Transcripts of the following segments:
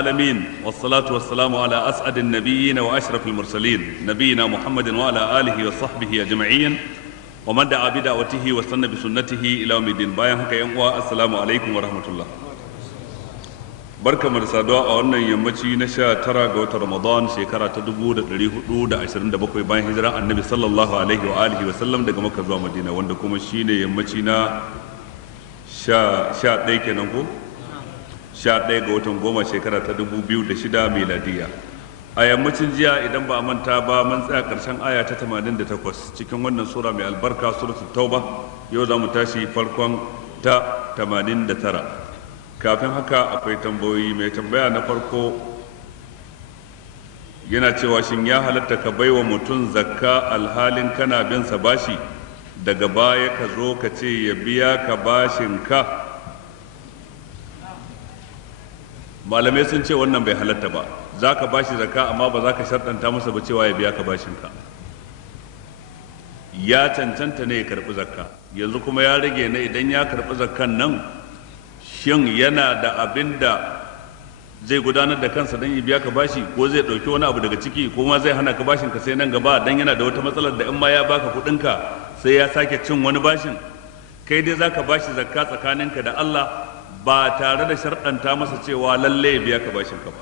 العالمين والصلاة والسلام على أسعد النبيين وأشرف المرسلين نبينا محمد وعلى آله وصحبه أجمعين ومن دعا بدعوته واستنى بسنته إلى يوم الدين. بايعك يا السلام عليكم ورحمة الله. barkamu da saduwa a wannan yammaci na 19 ga watan Ramadan shekara ta 1427 bayan hijiran Annabi sallallahu alaihi wa alihi wa sallam daga Makka zuwa Madina, wanda kuma shine yammaci na 11 kenan ko 11 ga watan 10 shekara ta 2006 miladiya. A yammacin jiya idan ba a manta ba mun tsaya karshen aya ta 88 cikin wannan sura mai albarka suratul Tauba. Yau za mu tashi farkon ta 89. Kafin haka akwai tambayoyi. Mai tambaya na farko yana cewa shin ya halatta ka baiwa mutum zakka alhalin kana bin sa bashi daga baya ka zo ka ce ya biya ka bashin ka? Malamai sun ce wannan bai halatta ba. Za ka bashi zakka amma ba za ka sharɗanta masa ba cewa ya biya ka bashin ka. Ya cancanta ne ya karɓi zakka. Yanzu kuma ya rage na idan ya karɓi zakkan nan shin yana da abin da zai gudanar da kansa don ya biya ka bashi, ko zai ɗauki wani abu daga ciki, ko ma zai hana ka bashin ka sai nan gaba don yana da wata matsalar da in ma ya baka kuɗinka sai ya sake cin wani bashin. Kai dai za ka bashi zakka tsakaninka da Allah ba tare da sharɗanta masa cewa lalle ya biya ka bashin ka ba.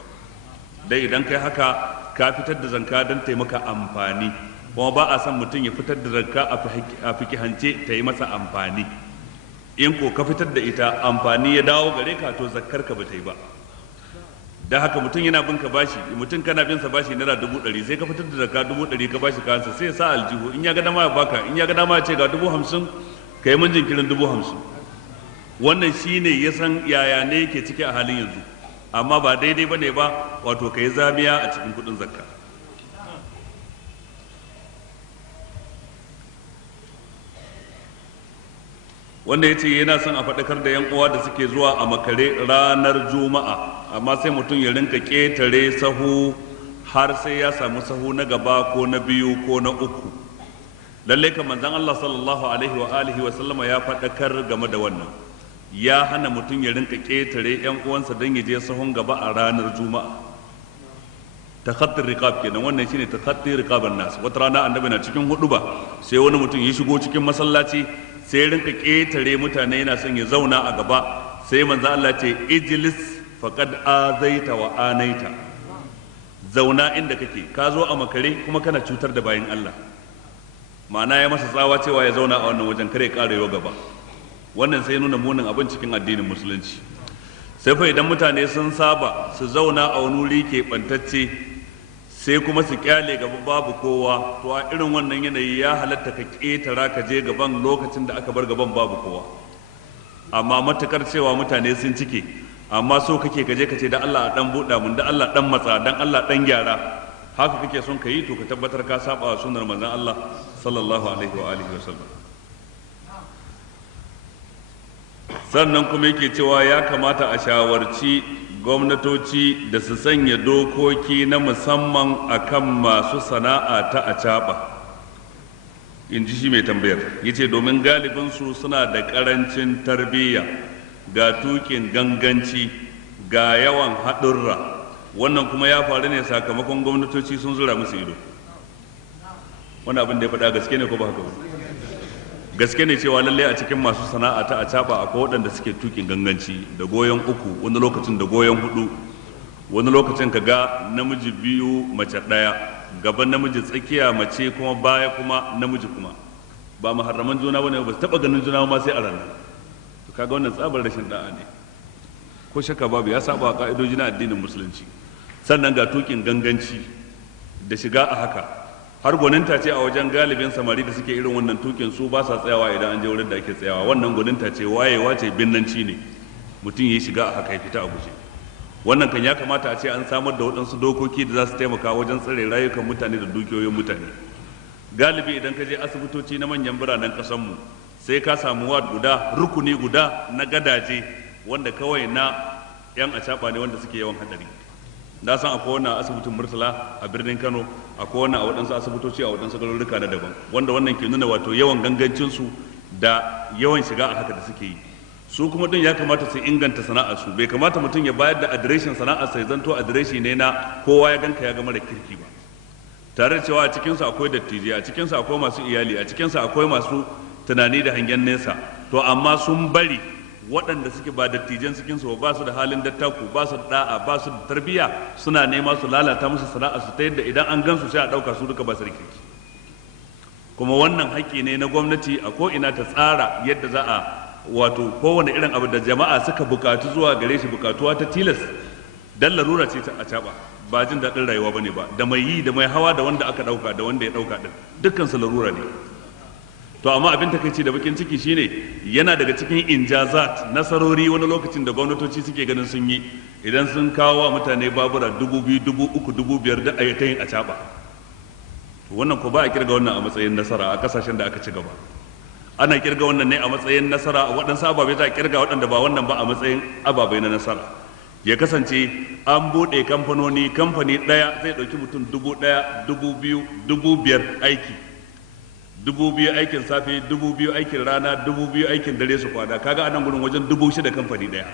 Dai idan kai haka ka fitar da zakka don taimaka amfani, kuma ba a son mutum ya fitar da zakka a fikihance ta yi masa amfani. In ko ka fitar da ita amfani ya dawo gare ka to zakkar ka ba ta yi ba. Da haka mutum yana bin ka bashi, mutum kana bin sa bashi naira 100, sai ka fitar da zakka 100 ka bashi kansa, sai ya sa aljihu, in ya ga dama ya baka, in ya ga dama ya ce ga 50,000 ka yi mun jinkirin 50,000. Wannan shine ya san yaya ne yake ciki a halin yanzu, amma ba daidai bane ba wato ka yi zamiya a cikin kuɗin zakka. Wanda ya ce yana son a faɗakar da yan uwa da suke zuwa a makare ranar juma'a, amma sai mutum ya rinka ƙetare sahu har sai ya samu sahu na gaba ko na biyu ko na uku. Lallai kan manzon Allah sallallahu alaihi wa alihi wa sallama ya faɗakar game da wannan. Ya hana mutum ya rinka ƙetare yan uwansa don ya je sahun gaba a ranar juma'a. Takhattir riqab kenan, wannan shine takhattir riqaban nas. Wata rana annabi na cikin huduba sai wani mutum ya shigo cikin masallaci sai rinka ƙetare mutane yana son ya zauna a gaba, sai manzo Allah ce ijlis faqad azaita wa anaita. Zauna inda kake, ka zo a makare kuma kana cutar da bayin Allah. Ma'ana ya masa tsawa cewa ya zauna a wannan wajen kare ƙarewa gaba. Wannan sai nuna munin abin cikin addinin musulunci. Sai fa idan mutane sun saba su zauna a wani wuri keɓantacce sai kuma su kyale gaba babu kowa, to a irin wannan yanayi ya halatta ka ƙetara ka je gaban lokacin da aka bar gaban babu kowa. Amma matukar cewa mutane sun cike, amma so kake ka je ka ce da Allah dan buɗa mun, da Allah dan matsa, dan Allah dan gyara, haka kake son ka yi, to ka tabbatar ka saba wa sunnar manzon Allah sallallahu alaihi wa alihi wasallam. Sannan kuma yake cewa ya kamata a shawarci gwamnatoci da su sanya dokoki na musamman akan masu sana'a ta acaɓa, in ji shi mai tambayar. Ya ce domin galibinsu suna da ƙarancin tarbiyya, ga tukin ganganci, ga yawan haɗurra. Wannan kuma ya faru ne sakamakon gwamnatoci sun zura musu ido. Wani abin da ya faɗa gaske ne ko ba haka ba? Gaske ne cewa lallai a cikin masu sana'a ta acaɓa akwai waɗanda suke tukin ganganci da goyon uku, wani lokacin da goyon hudu, wani lokacin ka ga namiji biyu mace ɗaya, gaban namiji tsakiya mace kuma baya kuma namiji kuma ba muharraman juna bane, ba su taɓa ganin juna ma sai a ranar. To kaga wannan tsabar rashin da'a ne, ko shakka babu ya saba wa ka'idoji na addinin musulunci. Sannan ga tukin ganganci da shiga a haka, har gwaninta ce a wajen galibin samari da suke irin wannan tukin, su ba sa tsayawa idan an je wurin da ake tsayawa. Wannan gwaninta ce, wayewa ce, binnanci ne, mutum ya shiga a haka ya fita a guje. Wannan kan ya kamata a ce an samar da waɗansu dokoki da za su taimaka wajen tsare rayukan mutane da dukiyoyin mutane. Galibi idan ka je asibitoci na manyan biranen ƙasarmu sai ka samu ward guda, rukuni guda na gadaje wanda kawai na 'yan acaɓa ne wanda suke yawan haɗari. Na san akwai wannan asibitin Murtala a birnin Kano, akwai wannan a waɗansu asibitoci a waɗansu garuruka na daban, wanda wannan ke nuna wato yawan gangancinsu da yawan shiga a haka da suke yi. su kuma din ya kamata su inganta sana'ar su. Bai kamata mutum ya bayar da adireshin sana'ar sai zanto adireshi ne na kowa ya ganka ya ga mara kirki ba, tare da cewa a cikinsu akwai dattijai, a cikinsu akwai masu iyali, a cikinsu akwai masu tunani da hangen nesa, to amma sun bari waɗanda suke ba dattijan cikinsu ba su da halin dattaku, ba su da da'a, ba su da tarbiyya, suna nema su lalata musu sana'ar su ta yadda idan an gansu sai a ɗauka su duka ba su kirki. Kuma wannan haƙƙi ne na gwamnati a ko'ina ta tsara yadda za a wato kowane irin abu da jama'a suka bukatu zuwa gare shi, bukatuwa ta tilas, dan larura ce ta acaba, ba jin daɗin rayuwa bane ba, da mai yi da mai hawa da wanda aka ɗauka da wanda ya ɗauka ɗin dukkan su larura ne. To amma abin takaici da bakin ciki shine yana daga cikin injazat, nasarori wani lokacin da gwamnatoci suke ganin sun yi, idan sun kawo wa mutane babura 2,000, 3,000, 5,000 da ayyatayin acaba. To wannan ko ba a kirga wannan a matsayin nasara a kasashen da aka ci gaba. Ana kirga wannan ne a matsayin nasara, a waɗansu ababai za a kirga waɗanda ba wannan ba a matsayin ababai na nasara. Ya kasance an buɗe kamfanoni, kamfani ɗaya zai ɗauki mutum 1,000, 2,000, 5,000 aiki, 2,000 aikin safe, 2,000 aikin rana, 2,000 aikin dare su kwana, kaga anan gurin wajen 6,000 kamfani ɗaya.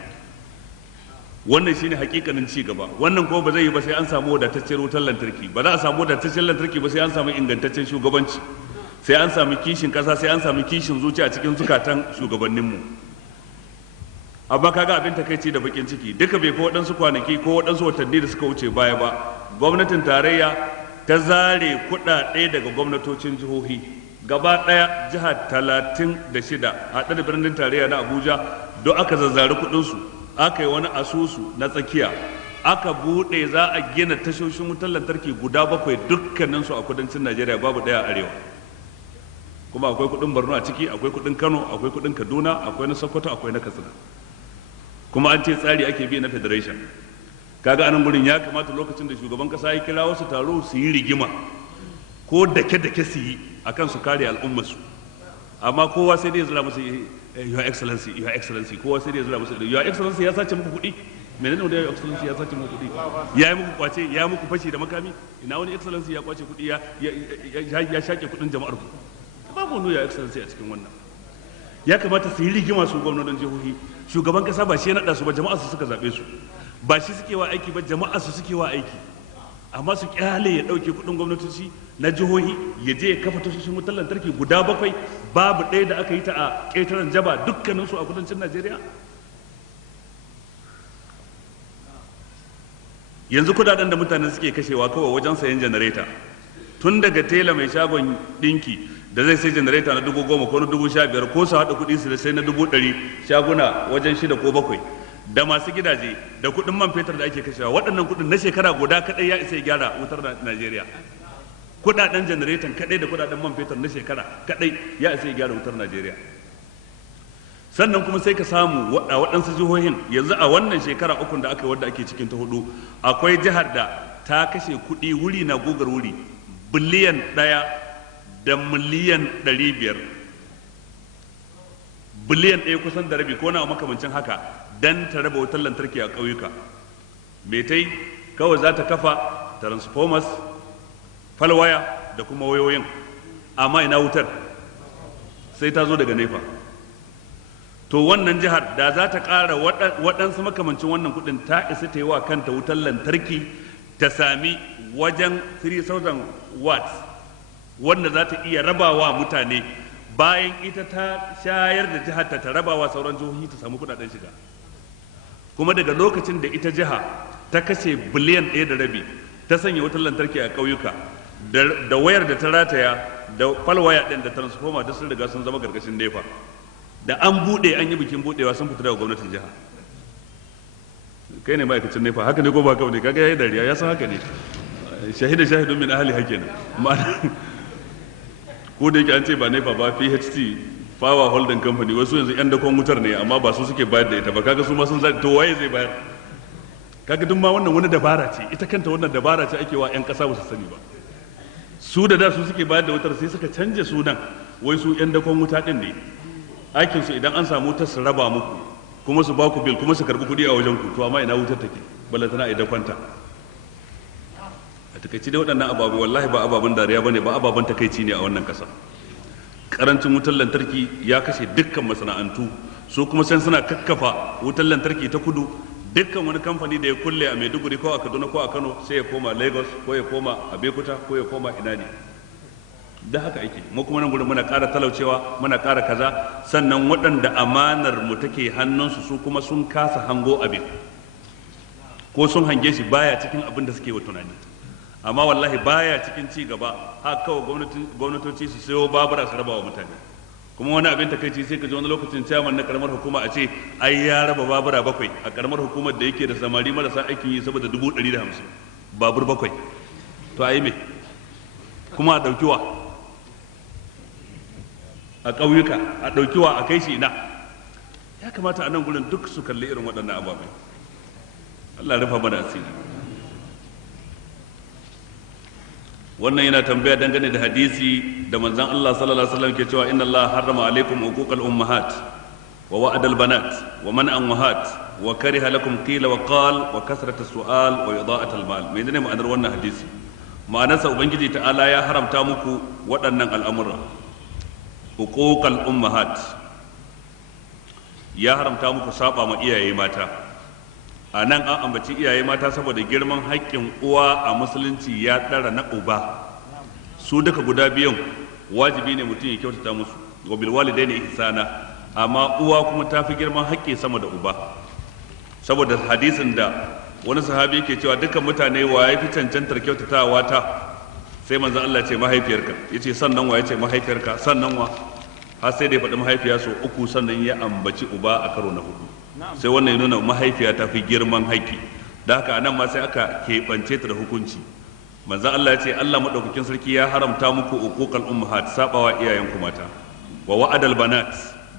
Wannan shine hakikanin ci gaba. Wannan kuma ba zai yi ba sai an samu wadataccen wutar lantarki, ba za a samu wadataccen lantarki ba sai an samu ingantaccen shugabanci, sai an sami kishin ƙasa, sai an sami kishin zuciya cikin zukatan shugabanninmu. Amma kaga abin takaici da bakin ciki duka bai fi waɗansu kwanaki ko waɗansu watanni da suka wuce baya ba, gwamnatin tarayya ta zare kuɗaɗe daga gwamnatocin jihohi gaba ɗaya, jiha 36 haɗe da birnin tarayya na Abuja, don aka zazzari kuɗinsu, aka yi wani asusu na tsakiya, aka buɗe za a gina tashoshin wutar lantarki guda 7 dukkaninsu a kudancin Najeriya, babu ɗaya a arewa. Kuma akwai kuɗin Borno a ciki, akwai kuɗin Kano, akwai kuɗin Kaduna, akwai na Sokoto, akwai na Katsina. Kuma an ce tsari ake bi na federation. Kaga anan gurin ya kamata lokacin da shugaban kasa ya kira wasu taro su yi rigima ko dake su yi akan su kare al'ummarsu, amma kowa sai dai ya zura musu your excellency, your excellency, kowa sai dai ya zura musu your excellency ya sace muku kuɗi. Menene wanda your excellency ya sace muku kuɗi? Ya yi muku kwace, ya yi muku fashi da makami? Ina wani excellency ya kwace kuɗi ya shake kuɗin jama'ar ku? Babu wani your excellency a cikin wannan. Ya kamata su yi rigima su gwamnonin jihohi. Shugaban kasa ba shi ya naɗa su ba, jama'a su suka zaɓe su, ba shi suke wa aiki ba, jama'a su suke wa aiki. Amma su kyale ya ɗauke kuɗin gwamnatoci na jihohi ya je ya kafa tashoshin wutar lantarki guda 7, babu ɗaya da aka yi ta a ƙetaren jaba, dukkaninsu a kudancin Najeriya. Yanzu kudaden da mutane suke kashewa kawai wajen sayan janareta, tun daga tela mai shagon ɗinki da zai sai janareta na 10,000 ko na 15,000 ko su haɗa kuɗi su da sai na 100,000, shaguna wajen 6 ko 7, da masu gidaje da kuɗin man fetur da ake kashewa, waɗannan kuɗin na shekara guda kaɗai ya isa ya gyara wutar Najeriya. Kuɗaɗen janaretan kaɗai da kuɗaɗen man fetur na shekara kaɗai ya isa ya gyara wutar Najeriya. Sannan kuma sai ka samu a waɗansu jihohin yanzu a wannan shekara 3 da aka yi wadda ake cikin ta 4, akwai jihar da ta kashe kuɗi wuri na gugar wuri biliyan 1 da miliyan 500, biliyan 1 kusan da rabi ko na makamancin haka, dan ta raba wutar lantarki a ƙauyuka. Me ta yi? Kawai za ta kafa transformers, falwaya da kuma wayoyin, amma ina wutar? Sai ta zo daga nefa. To wannan jihar da za ta ƙara waɗansu makamancin wannan kuɗin, ta isa ta yi wa kanta wutar lantarki, ta sami wajen 3,000 watts wanda za ta iya rabawa mutane, bayan ita ta shayar da jihar ta rabawa sauran jihohi ta samu kuɗaɗen shiga. Kuma daga lokacin da ita jiha ta kashe biliyan 1 da rabi ta sanya wutar lantarki a ƙauyuka, da wayar da ta rataya da falwaya ɗin da transformer da sun riga sun zama gargashin nefa, da an buɗe an yi bikin buɗewa sun fita daga gwamnatin jiha. Kai ne ma'aikacin nefa, haka ne ko ba kawai ne? Kaga yayi dariya, ya san haka ne. Shahidun min ahli hake nan. Ko da yake an ce ba nefa ba, PHT Power Holding Company, wasu yanzu yan dakon wutar ne, amma ba su suke bayar da ita ba. Kaga su ma sun zai, to waye zai bayar? Kaga duk ma wannan wani dabara ce, ita kanta wannan dabara ce ake wa 'yan ƙasa ba su sani ba. Su da su suke bayar da wutar, sai suka canja sunan, wai su 'yan dakon wuta ɗin ne. Aikinsu idan an samu wutar su raba muku, kuma su ba ku bil, kuma su karɓi kuɗi a wajen ku, to amma ina wutar take, ballantana a dakwanta. A takaici dai waɗannan ababu wallahi ba ababen dariya bane, ba ababen takaici ne a wannan ƙasa. Karancin wutar lantarki ya kashe dukkan masana'antu, su kuma sai suna kakkafa wutar lantarki ta kudu. Dukkan wani kamfani da ya kulle a Maiduguri ko a Kaduna ko a Kano sai ya koma Lagos ko ya koma Abeokuta ko ya koma ina ne. Da haka ake mu kuma nan gurin muna ƙara talaucewa, muna ƙara kaza, sannan waɗanda amanar mu take hannunsu su kuma sun kasa hango abin ko sun hange shi baya cikin abin da suke wa tunani. Amma wallahi baya cikin ci gaba haka kawai gwamnatoci su sayo babura su raba wa mutane. Kuma wani abin takaici sai ka ji wani lokacin chairman na karamar hukuma a ce ai ya raba babura 7 a karamar hukumar da yake da samari marasa aikin yi saboda 150 babur 7. To ai me kuma a ɗaukiwa a ƙauyuka a ɗaukiwa a kai shi ina. Ya kamata a nan gurin duk su kalli irin waɗannan ababai. Allah rufa mana asiri. Wannan yana tambaya dangane da hadisi da manzon Allah sallallahu alaihi wasallam ke cewa inna Allah harrama alaikum uquqal ummahat wa wa'adal banat wa man'an wahat wa kariha lakum qila wa qal wa kasrata su'al wa ida'at al mal. Menene ma'anar wannan hadisi? Ma'anarsa ubangiji ta'ala ya haramta muku waɗannan al'amura. Uquqal ummahat ya haramta muku saba ma iyaye mata. A nan an ambaci iyaye mata saboda girman haƙƙin uwa a musulunci ya ɗara na uba. Su duka guda biyun wajibi ne mutum ya kyautata musu, wa bil walidaini ihsana, amma uwa kuma ta fi girman haƙƙi sama da uba. Saboda hadisin da wani sahabi ke cewa dukkan mutane wa ya fi cancantar kyautatawa ta, sai manzon Allah ce mahaifiyarka, yace sannan wa, yace mahaifiyarka, sannan wa, har sai da ya faɗi mahaifiya sau 3 sannan ya ambaci uba a karo na 4. Sai wannan ya nuna mahaifiya ta fi girman haƙƙi. Da haka anan ma sai aka keɓance ta da hukunci. Manzon Allah ya ce Allah madaukakin sarki ya haramta muku uquqal ummahat, sabawa iyayenku mata, wa wa'adal banat,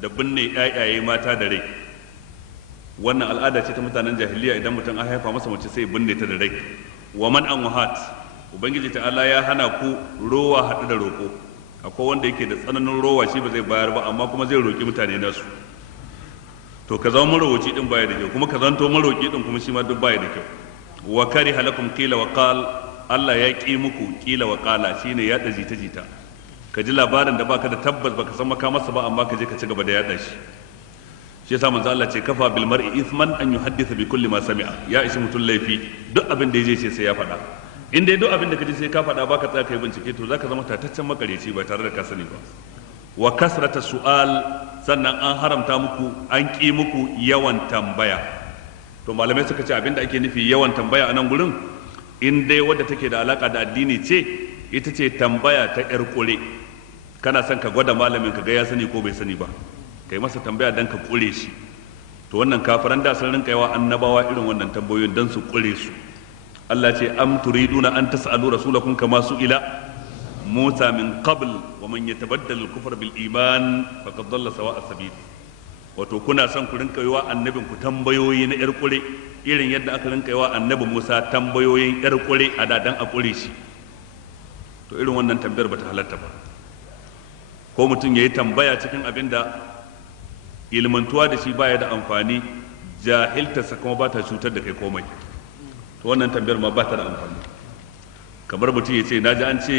da binne ƴaƴaye mata da rai. Wannan al'ada ce ta mutanen jahiliya, idan mutum an haifa masa mace sai binne ta da rai. Wa man an wahat, ubangiji ta'ala ya hana ku rowa haɗu da roƙo. Akwai wanda yake da tsananin rowa, shi ba zai bayar ba amma kuma zai roƙi mutane nasu. To ka zama marowaci din baya da kyau, kuma ka zanto maroƙi din kuma shi ma duk baya da kyau. Wa kariha lakum qila wa qal, Allah ya ƙi muku qila wa qala, shine yaɗa jita-jita. Ka ji labarin da baka da tabbas, baka san makamarsa ba, amma ka je ka ci gaba da yaɗa shi. Shi yasa manzo Allah ce kafa bil mar'i ithman an yuhaddisa bi kulli ma sami'a. Ya ishi mutum laifi duk abin da yaje ce sai ya faɗa. In dai duk abin da ka ji sai ka faɗa baka tsaya kai bincike, to zaka zama tataccen makareci ba tare da ka sani ba. Wa kasrata su'al, sannan an haramta muku, an ƙi muku yawan tambaya. To malamai suka ce abinda ake nufi yawan tambaya a nan gurin, in dai wadda take da alaka da addini ce, ita ce tambaya ta yar kure. Kana son ka gwada malamin ka ga ya sani ko bai sani ba, kai masa tambaya dan ka kure shi. To wannan kafiran da sun rinka yawa annabawa irin wannan tambayoyin dan su kure su. Allah ce am turiduna an tas'alu rasulakum kama su'ila Musa min qabl wa man yatabaddal al-kufra bil iman faqad dalla sawa'a sabil. Wato kuna son ku rinka yi wa annabin ku tambayoyi na yar kure irin yadda aka rinka yi wa annabi Musa tambayoyin yar kure a dadan a kure shi. To irin wannan tambayar bata halatta ba. Ko mutum yayi tambaya cikin abin da ilmantuwa da shi baya da amfani, jahiltarsa kuma ba ta cutar da kai komai. To wannan tambayar ma ba ta da amfani. Kamar mutum ya ce naji an ce